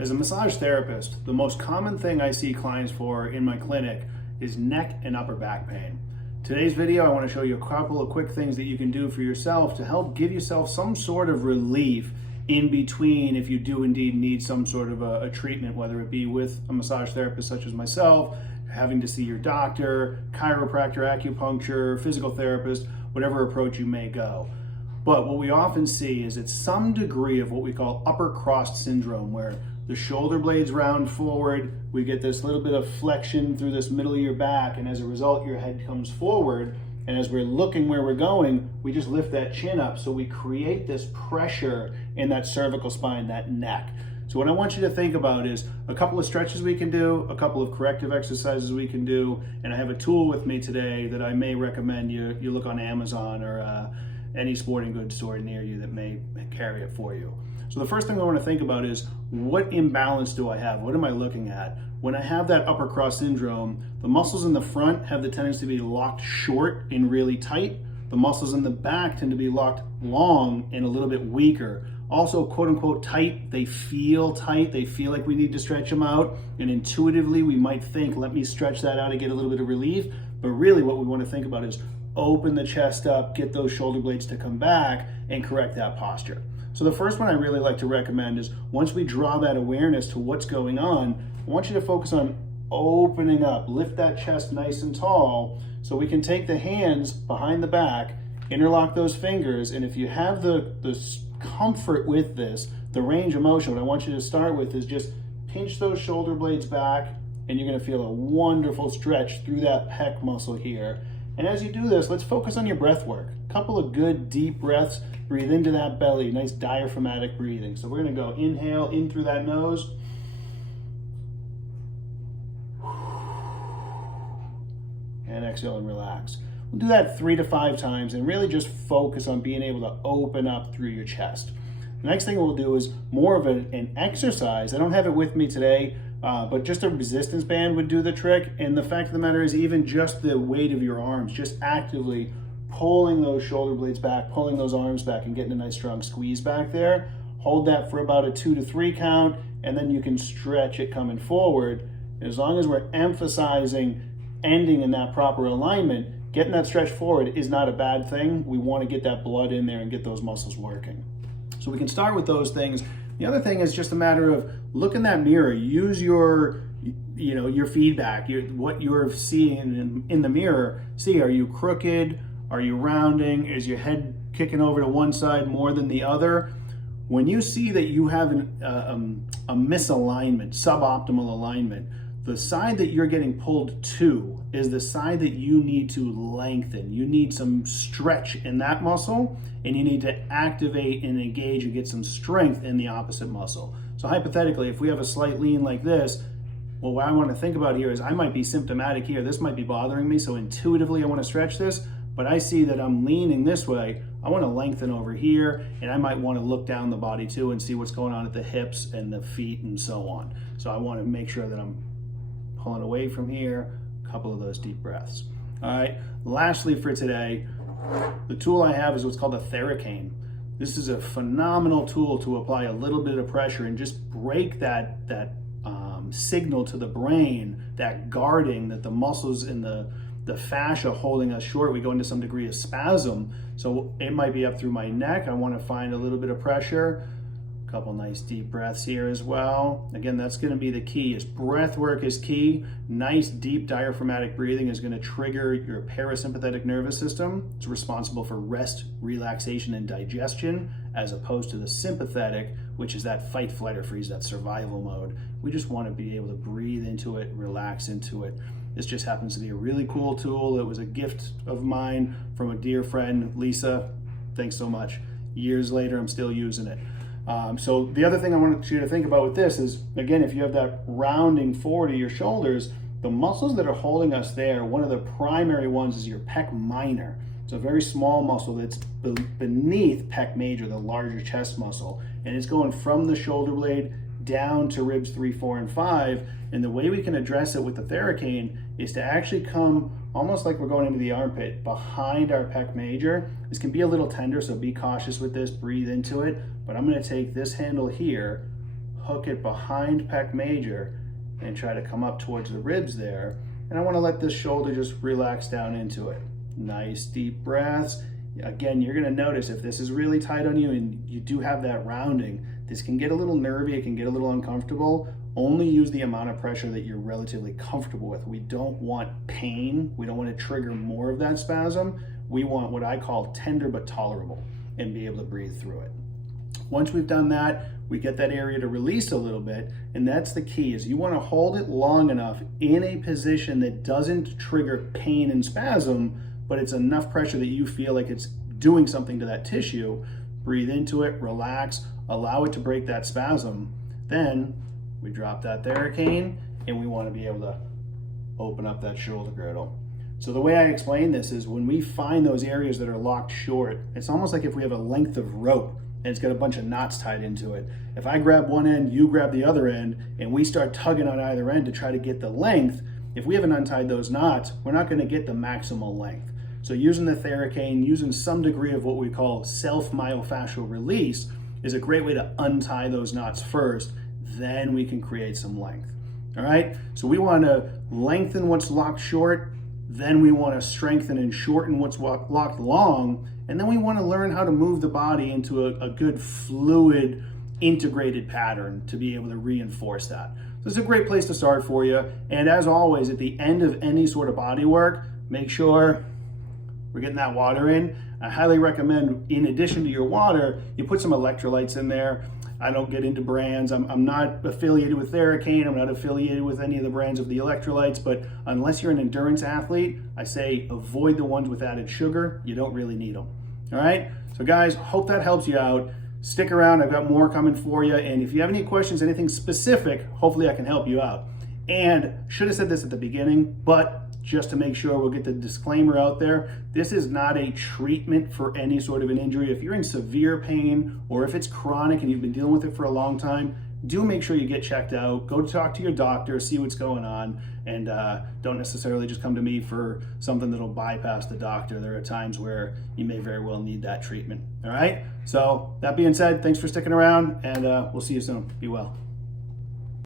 As a massage therapist, the most common thing I see clients for in my clinic is neck and upper back pain. Today's video, I want to show you a couple of quick things that you can do for yourself to help give yourself some sort of relief in between if you do indeed need some sort of a treatment, whether it be with a massage therapist such as myself, having to see your doctor, chiropractor, acupuncture, physical therapist, whatever approach you may go. But what we often see is it's some degree of what we call upper crossed syndrome, where the shoulder blades round forward, we get this little bit of flexion through this middle of your back, and as a result, your head comes forward, and as we're looking where we're going, we just lift that chin up, so we create this pressure in that cervical spine, that neck. So what I want you to think about is a couple of stretches we can do, a couple of corrective exercises we can do, and I have a tool with me today that I may recommend you look on Amazon or any sporting goods store near you that may carry it for you. So the first thing I want to think about is, what imbalance do I have? What am I looking at? When I have that upper cross syndrome, the muscles in the front have the tendency to be locked short and really tight. The muscles in the back tend to be locked long and a little bit weaker. Also, quote unquote tight, they feel like we need to stretch them out. And intuitively, we might think, let me stretch that out to get a little bit of relief. But really what we want to think about is open the chest up, get those shoulder blades to come back and correct that posture. So the first one I really like to recommend is, once we draw that awareness to what's going on, I want you to focus on opening up, lift that chest nice and tall, so we can take the hands behind the back, interlock those fingers, and if you have the comfort with this, the range of motion, what I want you to start with is just pinch those shoulder blades back, and you're gonna feel a wonderful stretch through that pec muscle here. And as you do this, let's focus on your breath work. A couple of good deep breaths. Breathe into that belly, nice diaphragmatic breathing. So we're gonna go inhale in through that nose. And exhale and relax. We'll do that 3 to 5 times and really just focus on being able to open up through your chest. The next thing we'll do is more of an exercise. I don't have it with me today, but just a resistance band would do the trick. And the fact of the matter is, even just the weight of your arms, just actively pulling those shoulder blades back, pulling those arms back, and getting a nice strong squeeze back there. Hold that for about a 2 to 3 count, and then you can stretch it coming forward. As long as we're emphasizing ending in that proper alignment, getting that stretch forward is not a bad thing. We want to get that blood in there and get those muscles working. So we can start with those things. The other thing is just a matter of look in that mirror, use your feedback, what you're seeing in the mirror. See, are you crooked? Are you rounding? Is your head kicking over to one side more than the other? When you see that you have a misalignment, suboptimal alignment, the side that you're getting pulled to is the side that you need to lengthen. You need some stretch in that muscle, and you need to activate and engage and get some strength in the opposite muscle. So hypothetically, if we have a slight lean like this, well, what I want to think about here is I might be symptomatic here. This might be bothering me, so intuitively I want to stretch this, but I see that I'm leaning this way. I want to lengthen over here, and I might want to look down the body too and see what's going on at the hips and the feet and so on. So I want to make sure that I'm pulling away from here, a couple of those deep breaths. All right, lastly for today, the tool I have is what's called a C.O.A.C.H. This is a phenomenal tool to apply a little bit of pressure and just break that signal to the brain, that guarding that the muscles in the fascia holding us short. We go into some degree of spasm. So it might be up through my neck. I want to find a little bit of pressure. A couple nice deep breaths here as well. Again, that's going to be the key. Is breath work is key. Nice deep diaphragmatic breathing is going to trigger your parasympathetic nervous system. It's responsible for rest, relaxation, and digestion, as opposed to the sympathetic, which is that fight, flight, or freeze, that survival mode. We just want to be able to breathe into it, relax into it. This just happens to be a really cool tool. It was a gift of mine from a dear friend, Lisa. Thanks so much. Years later, I'm still using it. So the other thing I want you to think about with this is, again, if you have that rounding forward of your shoulders, the muscles that are holding us there, one of the primary ones is your pec minor. It's a very small muscle that's beneath pec major, the larger chest muscle, and it's going from the shoulder blade down to ribs 3, 4, and 5. And the way we can address it with the C.O.A.C.H. is to actually come almost like we're going into the armpit behind our pec major. This can be a little tender, so be cautious with this, breathe into it. But I'm going to take this handle here, hook it behind pec major and try to come up towards the ribs there. And I want to let this shoulder just relax down into it. Nice deep breaths. Again, you're going to notice if this is really tight on you and you do have that rounding, this can get a little nervy, it can get a little uncomfortable. Only use the amount of pressure that you're relatively comfortable with. We don't want pain. We don't want to trigger more of that spasm. We want what I call tender but tolerable and be able to breathe through it. Once we've done that, we get that area to release a little bit, and that's the key, is you want to hold it long enough in a position that doesn't trigger pain and spasm, but it's enough pressure that you feel like it's doing something to that tissue. Breathe into it, relax, allow it to break that spasm. Then we drop that theracane, and we want to be able to open up that shoulder girdle. So the way I explain this is when we find those areas that are locked short, it's almost like if we have a length of rope and it's got a bunch of knots tied into it. If I grab one end, you grab the other end, and we start tugging on either end to try to get the length, if we haven't untied those knots, we're not going to get the maximal length. So using the theracane, using some degree of what we call self-myofascial release is a great way to untie those knots first, then we can create some length. All right, so we want to lengthen what's locked short, then we want to strengthen and shorten what's locked long, and then we want to learn how to move the body into a good fluid, integrated pattern to be able to reinforce that. So it's a great place to start for you. And as always, at the end of any sort of body work, make sure we're getting that water in. I highly recommend, in addition to your water, you put some electrolytes in there. I don't get into brands. I'm not affiliated with theracane. I'm not affiliated with any of the brands of the electrolytes, but unless you're an endurance athlete, I say avoid the ones with added sugar. You don't really need them. All right? So guys, hope that helps you out. Stick around. I've got more coming for you. And if you have any questions, anything specific, hopefully I can help you out. And should have said this at the beginning, but just to make sure, we'll get the disclaimer out there. This is not a treatment for any sort of an injury. If you're in severe pain or if it's chronic and you've been dealing with it for a long time, do make sure you get checked out. Go talk to your doctor, see what's going on, and don't necessarily just come to me for something that'll bypass the doctor. There are times where you may very well need that treatment. All right? So that being said, thanks for sticking around, and we'll see you soon. Be well.